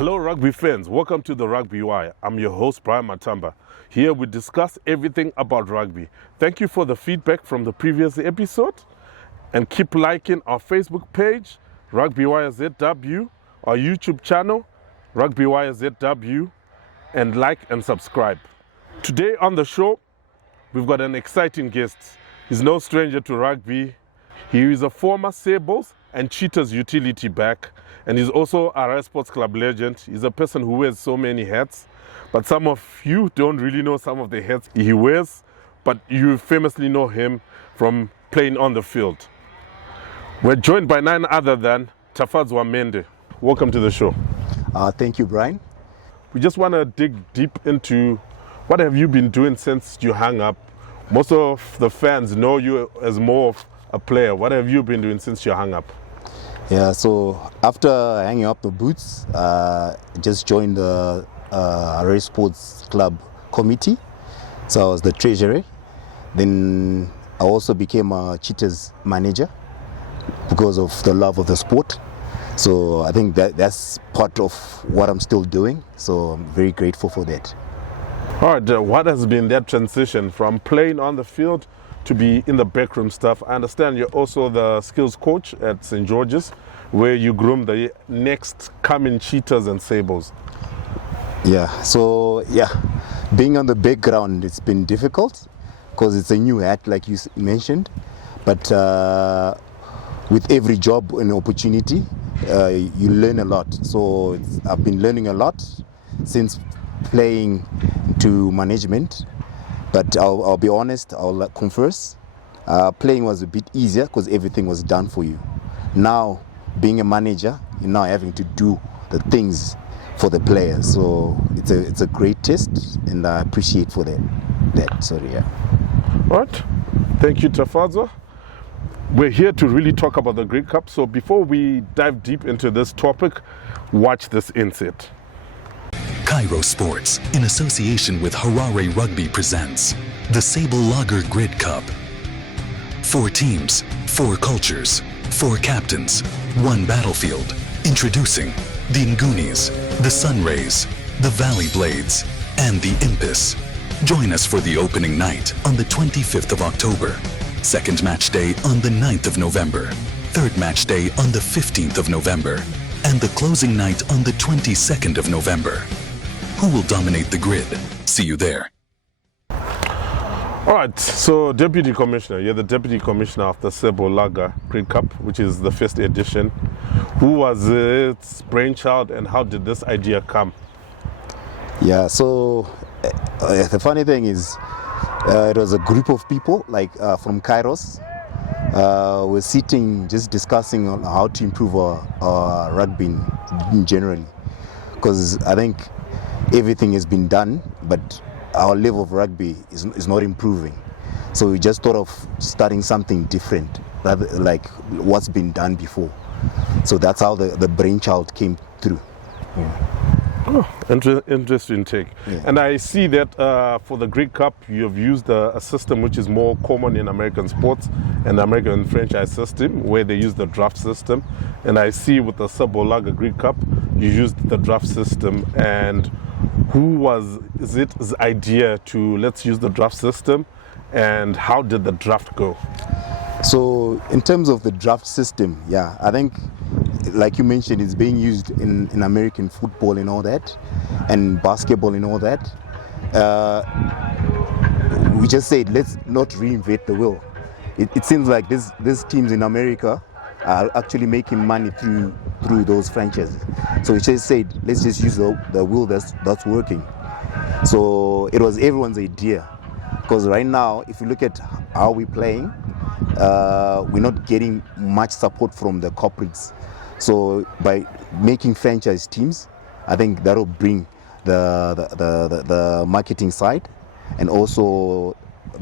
Hello rugby fans, welcome to the Rugby Wire. I'm your host Brian Matamba. Here we discuss everything about rugby. Thank you for the feedback from the previous episode and keep liking our Facebook page, Rugby Wire ZW, our YouTube channel, Rugby Wire ZW, and like and subscribe. Today on the show, we've got an exciting guest. He's no stranger to rugby. He is a former Sables and Cheetahs utility back, and he's also a Rugby Sports Club legend. He's a person who wears so many hats, but some of you don't really know some of the hats he wears, but you famously know him from playing on the field. We're joined by none other than Tafadzwa Mhende. Welcome to the show. Thank you, Brian. We just want to dig deep into what have you been doing since you hung up. Most of the fans know you as more of a player. What have you been doing since you hung up? Yeah, so after hanging up the boots, just joined the Rugby Sports Club committee. So I was the treasurer. Then I also became a Cheetahs manager because of the love of the sport. So I think that's part of what I'm still doing. So I'm very grateful for that. All right, what has been that transition from playing on the field to be in the backroom stuff? I understand you're also the skills coach at St. George's, where you groom the next coming Cheetahs and Sables. Yeah, so being on the background, it's been difficult because it's a new hat, like you mentioned. But with every job and opportunity, you learn a lot. So I've been learning a lot since playing to management. But I'll be honest, I'll confess, playing was a bit easier because everything was done for you. Now, being a manager, you're now having to do the things for the players. So it's a great test, and I appreciate for that. Sorry, yeah. All right. Thank you, Tafadzwa. We're here to really talk about the Grid Cup. So before we dive deep into this topic, watch this insert. Cairo Sports, in association with Harare Rugby, presents the Sable Lager Grid Cup. 4 teams, 4 cultures, 4 captains, 1 battlefield. Introducing the Ngunis, the Sunrays, the Valley Blades, and the Impus. Join us for the opening night on the 25th of October, second match day on the 9th of November, third match day on the 15th of November, and the closing night on the 22nd of November. Who will dominate the grid? See you there. All right, so Deputy Commissioner, you're the Deputy Commissioner of the Sable Lager Grid Cup, which is the first edition. Who was its brainchild and how did this idea come? Yeah, so the funny thing is, it was a group of people from Kairos. We're sitting just discussing on how to improve our rugby in generally, because I think everything has been done, but our level of rugby is not improving. So we just thought of starting something different, rather like what's been done before. So that's how the brainchild came through. Yeah. Oh, interesting take. Yeah. And I see that for the Grid Cup, you have used a system which is more common in American sports and the American franchise system, where they use the draft system. And I see with the Sable Lager Grid Cup, you used the draft system. And is it his idea to let's use the draft system, and how did the draft go? So in terms of the draft system, yeah, I think like you mentioned, it's being used in American football and all that, and basketball and all that. We just said let's not reinvent the wheel. It seems like these teams in America are actually making money through those franchises. So we just said let's just use the wheel that's working. So it was everyone's idea, because right now if you look at how we're playing, we're not getting much support from the corporates. So by making franchise teams, I think that'll bring the marketing side and also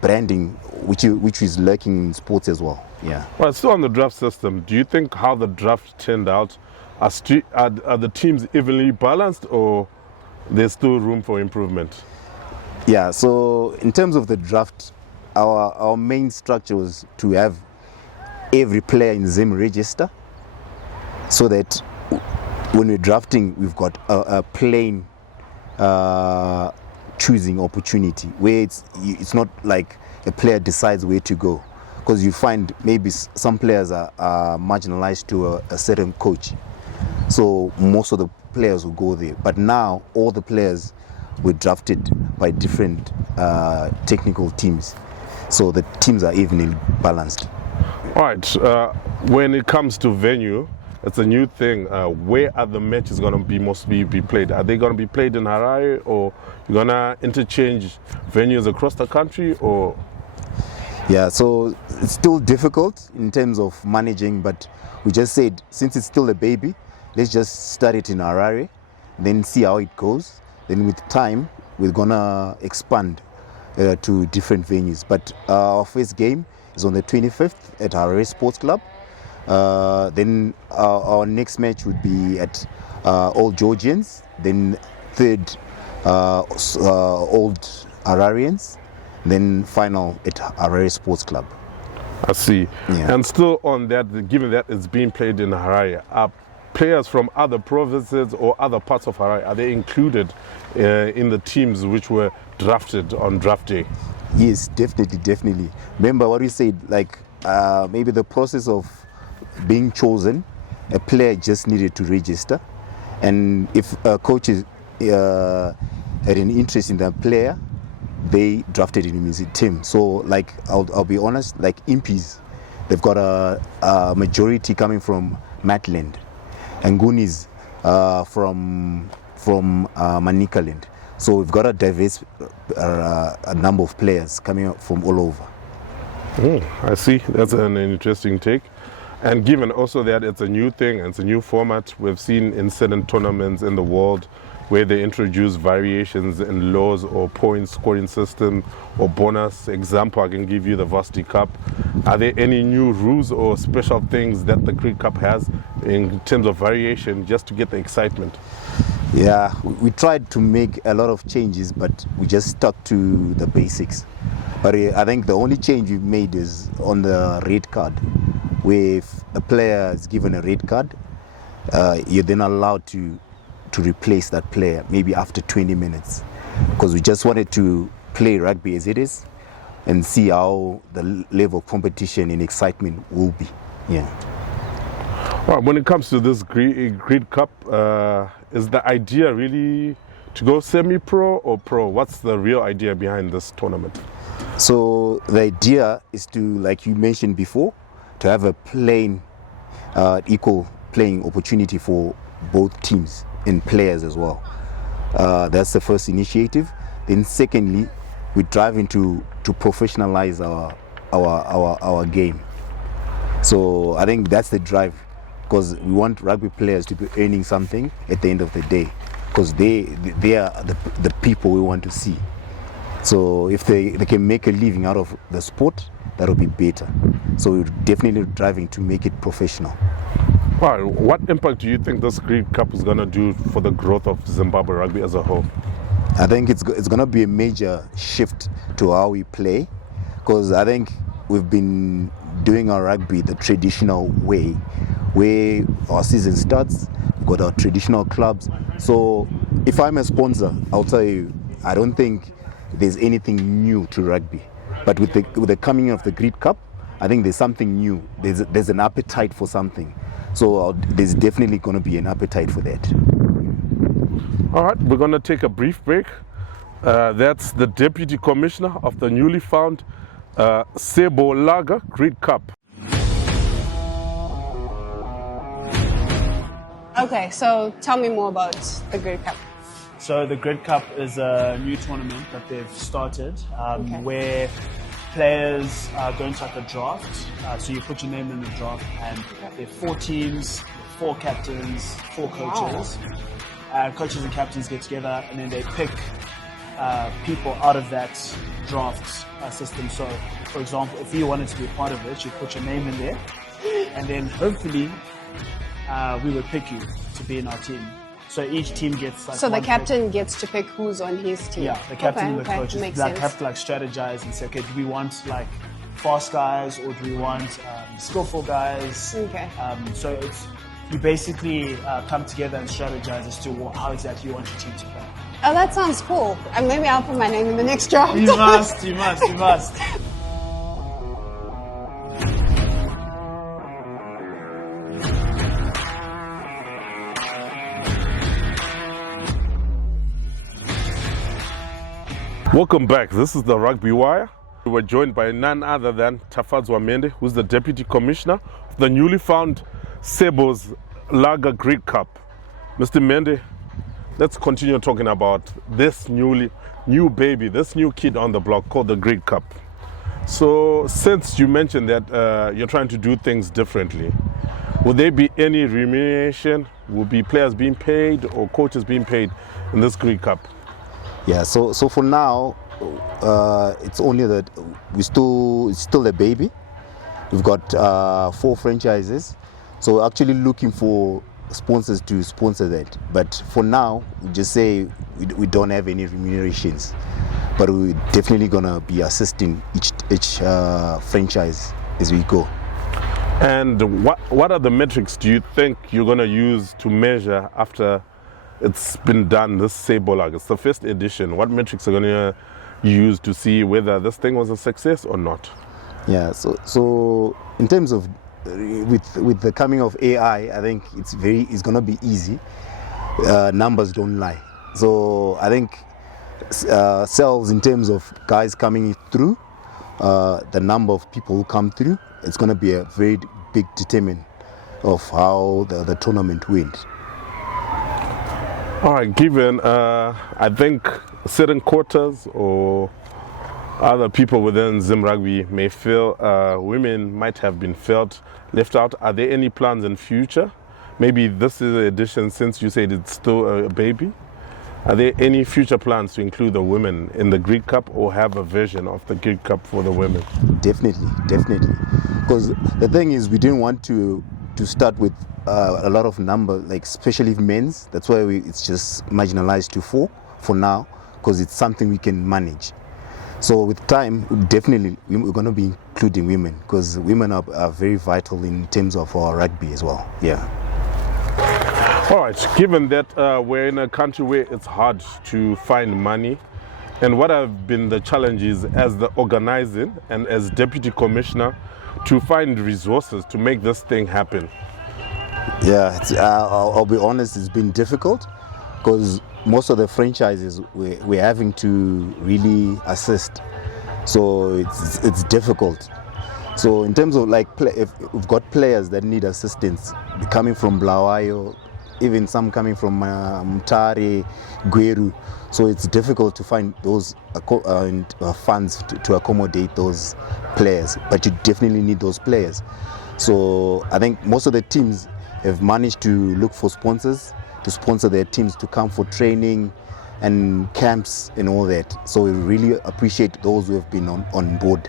branding, which is lacking in sports as well. Yeah. Well, still on the draft system, do you think how the draft turned out, are the teams evenly balanced, or there's still room for improvement? Yeah, so in terms of the draft, our main structure was to have every player in the same register, so that when we're drafting, we've got a plain choosing opportunity where it's not like a player decides where to go, because you find maybe some players are marginalized to a certain coach, so most of the players will go there. But now all the players were drafted by different technical teams, so the teams are evenly balanced. All right, when it comes to venue, it's a new thing. Where are the matches going to be mostly be played? Are they going to be played in Harare, or you're going to interchange venues across the country, or? Yeah, so it's still difficult in terms of managing, but we just said, since it's still a baby, let's just start it in Harare, then see how it goes. Then with time, we're going to expand to different venues. But our first game is on the 25th at Harare Sports Club. Then our next match would be at Old Georgians, then third Old Hararians, then final at Harare Sports Club. I see. Yeah. And still on that, given that it's being played in Harare, are players from other provinces or other parts of Harare, are they included in the teams which were drafted on draft day? Yes, definitely. Remember what we said, like maybe the process of being chosen, a player just needed to register, and if a coach had an interest in that player, they drafted him in his team. So like I'll be honest, like Impies, they've got a majority coming from Matland, and Goonies from Manicaland. So we've got a diverse a number of players coming up from all over. I see. That's an interesting take. And given also that it's a new thing, it's a new format, we've seen in certain tournaments in the world where they introduce variations in laws or point scoring system or bonus. Example, I can give you the Varsity Cup. Are there any new rules or special things that the Grid Cup has in terms of variation just to get the excitement? Yeah, we tried to make a lot of changes, but we just stuck to the basics. But I think the only change we've made is on the red card, where if a player is given a red card, you're then allowed to replace that player maybe after 20 minutes, because we just wanted to play rugby as it is and see how the level of competition and excitement will be. Yeah. Well, when it comes to this Grid Cup, is the idea really to go semi-pro or pro? What's the real idea behind this tournament? So the idea is to, like you mentioned before, to have a equal playing opportunity for both teams and players as well. That's the first initiative. Then secondly, we drive into to professionalize our game. So I think that's the drive, because we want rugby players to be earning something at the end of the day, because they are the people we want to see. So if they can make a living out of the sport, that'll be better. So we're definitely driving to make it professional. Wow, what impact do you think this Grid Cup is going to do for the growth of Zimbabwe rugby as a whole? I think it's going to be a major shift to how we play, because I think we've been doing our rugby the traditional way, where our season starts, we've got our traditional clubs. So if I'm a sponsor, I'll tell you, I don't think there's anything new to rugby. But with the coming of the Grid Cup, I think there's something new. There's an appetite for something. So there's definitely going to be an appetite for that. All right, we're going to take a brief break. That's the Deputy Commissioner of the newly found Sable Lager Grid Cup. Okay, so tell me more about the Grid Cup. So the Grid Cup is a new tournament that they've started where players go into like a draft. So you put your name in the draft, and there are 4 teams, 4 captains, 4 coaches. Coaches and captains get together, and then they pick people out of that draft system. So, for example, if you wanted to be a part of it, you put your name in there, and then hopefully we would pick you to be in our team. So each team gets like. So the captain gets to pick who's on his team. Yeah, the captain and the okay. coaches Makes like sense. have to like strategize and say, okay, do we want like fast guys or do we want skillful guys? Okay. So it's you basically come together and strategize as to how exactly you want your team to play. Oh, that sounds cool. And maybe I'll put my name in the next draft. You must, you must, you must. Welcome back. This is the Rugby Wire. We're joined by none other than Tafadzwa Mhende, who's the Deputy Commissioner of the newly found Sables Lager Grid Cup. Mr. Mhende, let's continue talking about this new baby, this new kid on the block called the Grid Cup. So since you mentioned that you're trying to do things differently, will there be any remuneration? Will be players being paid or coaches being paid in this Grid Cup? Yeah, so for now, it's only that it's still a baby. We've got 4 franchises, so we're actually looking for sponsors to sponsor that. But for now, we just say we don't have any remunerations, but we're definitely gonna be assisting each franchise as we go. And what are the metrics do you think you're gonna use to measure after it's been done, this Sable Lager? It's the first edition. What metrics are going to use to see whether this thing was a success or not? Yeah, so in terms of with the coming of AI, I think it's going to be easy. Numbers don't lie. So I think sales in terms of guys coming through, the number of people who come through, it's going to be a very big determinant of how the tournament wins. All right, given, I think certain quarters or other people within Zimbabwe may feel women might have been left out. Are there any plans in future? Maybe this is an addition since you said it's still a baby. Are there any future plans to include the women in the Grid Cup or have a version of the Grid Cup for the women? Definitely. Because the thing is, we didn't want to start with a lot of number, like especially men's. That's why it's just marginalized to 4 for now, because it's something we can manage. So with time, definitely we're going to be including women, because women are very vital in terms of our rugby as well. Yeah. All right, given that we're in a country where it's hard to find money, and what have been the challenges as the organizing and as Deputy Commissioner to find resources to make this thing happen? Yeah, I'll be honest, it's been difficult because most of the franchises we're having to really assist, so it's difficult. So in terms of like if we've got players that need assistance coming from Blawayo, even some coming from Mutare, Gweru, so it's difficult to find those funds to accommodate those players, but you definitely need those players. So I think most of the teams have managed to look for sponsors to sponsor their teams to come for training and camps and all that. So we really appreciate those who have been on board.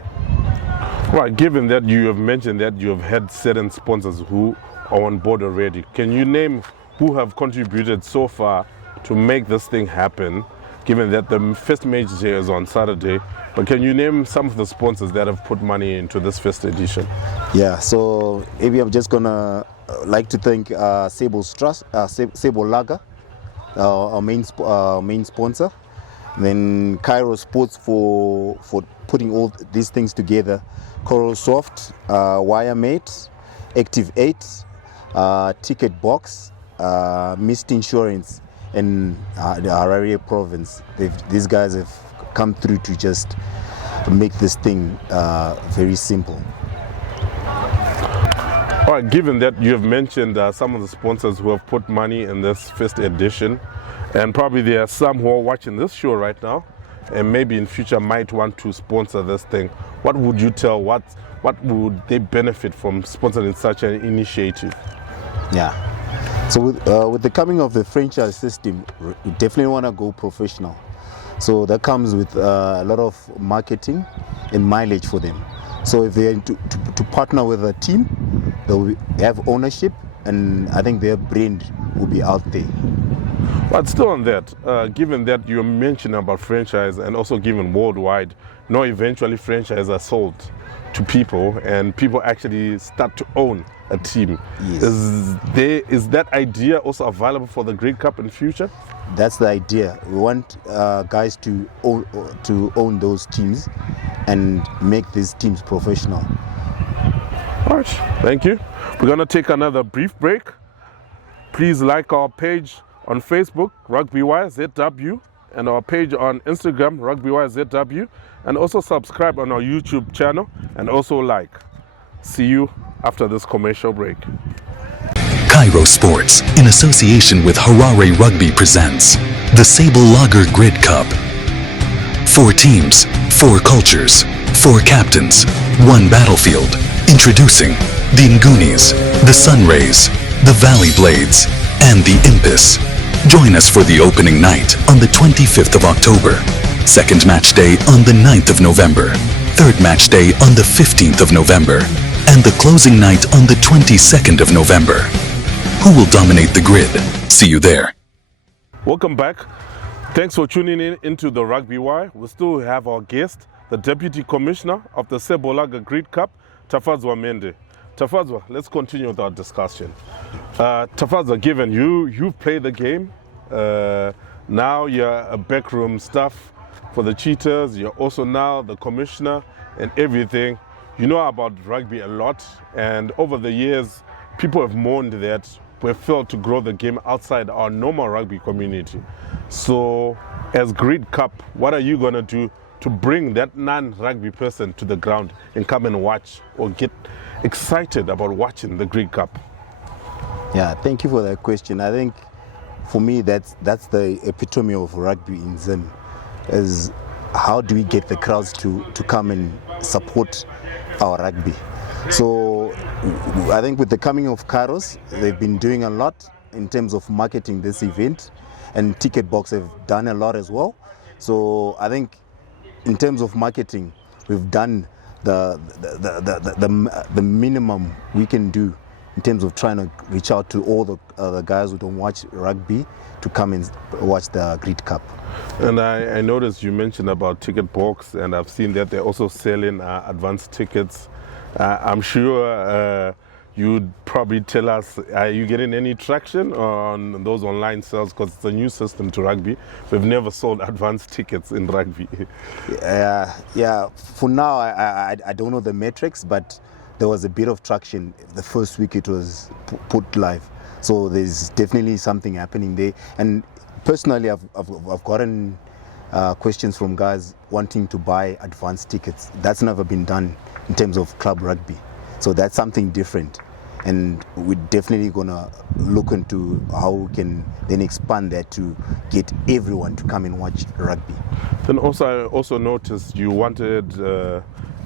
Right, given that you have mentioned that you have had certain sponsors who are on board already, can you name who have contributed so far to make this thing happen, given that the first major is on Saturday? But can you name some of the sponsors that have put money into this first edition? Yeah, so maybe I'm just gonna like to thank Sable Lager, our main sponsor. Then Cairo Sports for putting all these things together. Coral Soft, Wiremate, Active 8, Ticket Box, Mist Insurance, and the Harare province. These guys have come through to just make this thing very simple. All right, given that you have mentioned some of the sponsors who have put money in this first edition, and probably there are some who are watching this show right now and maybe in future might want to sponsor this thing, what would you tell, what would they benefit from sponsoring such an initiative? Yeah, so with the coming of the franchise system, we definitely want to go professional. So that comes with a lot of marketing and mileage for them. So if they're to partner with a team, they'll have ownership, and I think their brand will be out there. But still on that, given that you mentioned about franchise and also given worldwide, eventually franchise are sold to people and people actually start to own a team. Yes. Is that idea also available for the Grid Cup in future? That's the idea. We want guys to own those teams and make these teams professional. All right, thank you. We're going to take another brief break. Please like our page on Facebook, RugbyYZW, and our page on Instagram, RugbyYZW, and also subscribe on our YouTube channel and also like. See you after this commercial break. Cairo Sports, in association with Harare Rugby, presents the Sable Lager Grid Cup. 4 teams, 4 cultures, 4 captains, 1 battlefield. Introducing the Ngunis, the Sunrays, the Valley Blades, and the Impis. Join us for the opening night on the 25th of October, 2nd match day on the 9th of November, 3rd match day on the 15th of November, and the closing night on the 22nd of November. Who will dominate the grid? See you there. Welcome back. Thanks for tuning in into the Rugby Wire. We still have our guest, the Deputy Commissioner of the Sable Lager Grid Cup, Tafadzwa Mhende. Tafadzwa, let's continue with our discussion. Tafadzwa, given you've played the game, now you're a backroom staff for the Cheetahs, you're also now the commissioner and everything. You know about rugby a lot, and over the years, people have mourned that we failed to grow the game outside our normal rugby community. So, as Grid Cup, what are you going to do to bring that non-rugby person to the ground and come and watch or get excited about watching the Grid Cup? Yeah, thank you for that question. I think for me that's the epitome of rugby in Zim, is how do we get the crowds to come and support our rugby. So I think with the coming of Kairos, they've been doing a lot in terms of marketing this event, and Ticket Box have done a lot as well. So I think in terms of marketing, we've done the minimum we can do in terms of trying to reach out to all the guys who don't watch rugby to come and watch the Grid Cup. And I noticed you mentioned about Ticket Box, and I've seen that they're also selling advanced tickets. I'm sure you'd probably tell us, are you getting any traction on those online sales? Because it's a new system to rugby. We've never sold advanced tickets in rugby. Yeah. For now, I don't know the metrics, but there was a bit of traction the first week it was put live. So there's definitely something happening there. And personally, I've gotten questions from guys wanting to buy advanced tickets. That's never been done in terms of club rugby. So that's something different. And we're definitely going to look into how we can then expand that to get everyone to come and watch rugby. Then also, I also noticed you wanted,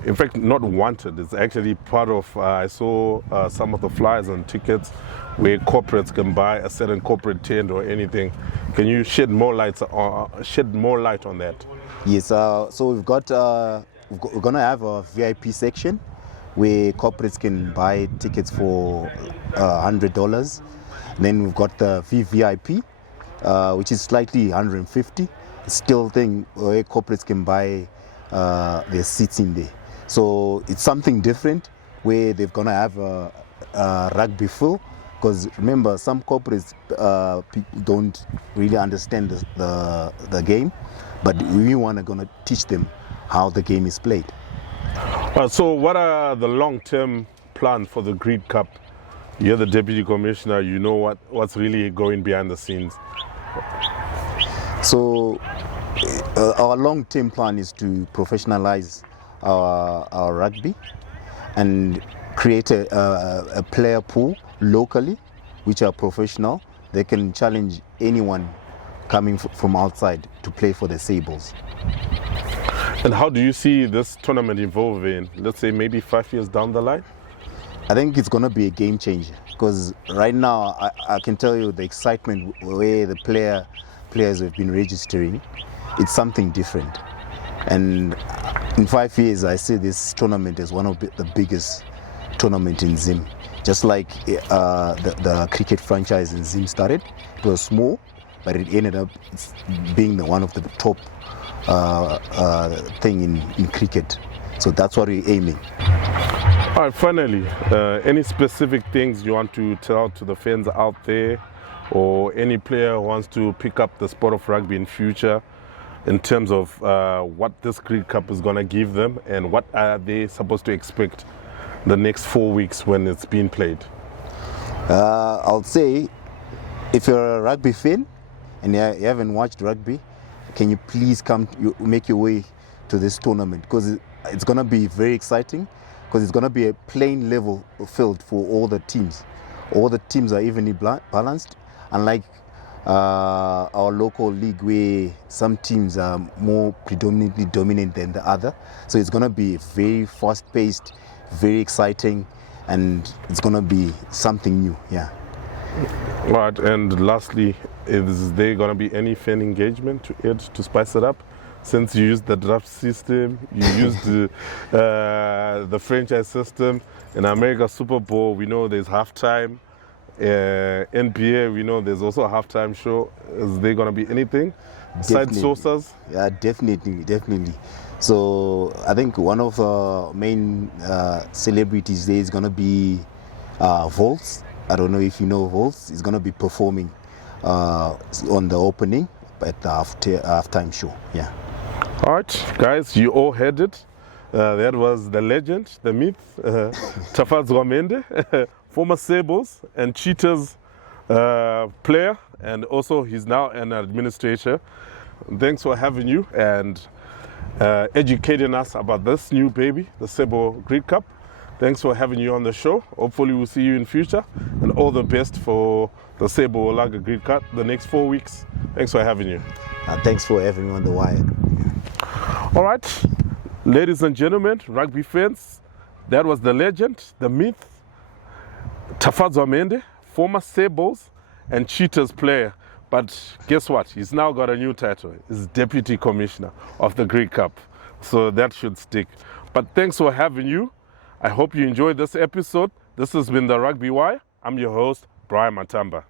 in fact, not wanted, it's actually part of, I saw some of the flyers and tickets where corporates can buy a certain corporate tent or anything. Can you shed more light on that? Yes, so we've got, we're going to have a VIP section where corporates can buy tickets for $100. Then we've got the VVIP, which is slightly $150. Still thing where corporates can buy their seats in there. So it's something different where they're gonna have a rugby feel, because remember some corporates people don't really understand the game, but we gonna teach them how the game is played. So what are the long-term plans for the Grid Cup? You're the Deputy Commissioner, you know what's really going behind the scenes. So our long-term plan is to professionalize our rugby and create a player pool locally which are professional. They can challenge anyone coming from outside to play for the Sables. And how do you see this tournament evolving, let's say maybe 5 years down the line? I think it's going to be a game changer, because right now I can tell you the excitement where the players have been registering, it's something different. And in 5 years I see this tournament as one of the biggest tournament in Zim. Just like the cricket franchise in Zim started, it was small, but it ended up being one of the top thing in cricket. So that's what we're aiming. All right, finally, any specific things you want to tell to the fans out there, or any player who wants to pick up the sport of rugby in future, in terms of what this Grid Cup is going to give them, and what are they supposed to expect the next 4 weeks when it's being played? I'll say, if you're a rugby fan and you haven't watched rugby, can you please make your way to this tournament, because it's going to be very exciting, because it's going to be a plain level field for all the teams. All the teams are evenly balanced, unlike our local league where some teams are more predominantly dominant than the other. So it's going to be very fast-paced, very exciting, and it's going to be something new. Yeah. Right, and lastly, is there going to be any fan engagement to add to spice it up? Since you used the draft system, you used the franchise system. In America Super Bowl, we know there's halftime. NBA, we know there's also a halftime show. Is there going to be anything besides saucers? Yeah, definitely. So I think one of the main celebrities there is going to be Volts. I don't know if you know Volts. He's going to be performing on the opening at the halftime show. Yeah. All right, guys, you all heard it. That was the legend, the myth, Tafadzwa Mhende, former Sables and Cheetahs player, and also he's now an administrator. Thanks for having you and educating us about this new baby, the Sable Grid Cup. Thanks for having you on the show. Hopefully we'll see you in future, and all the best for the Sable Lager Grid Cup the next 4 weeks. Thanks for having you. Thanks for having me on the wire. All right, ladies and gentlemen, rugby fans, that was the legend, the myth, Tafadzwa Mhende, former Sables and Cheetahs player. But guess what? He's now got a new title. He's Deputy Commissioner of the Grid Cup. So that should stick. But thanks for having you. I hope you enjoyed this episode. This has been the Rugby Wire. I'm your host, Brian Matamba.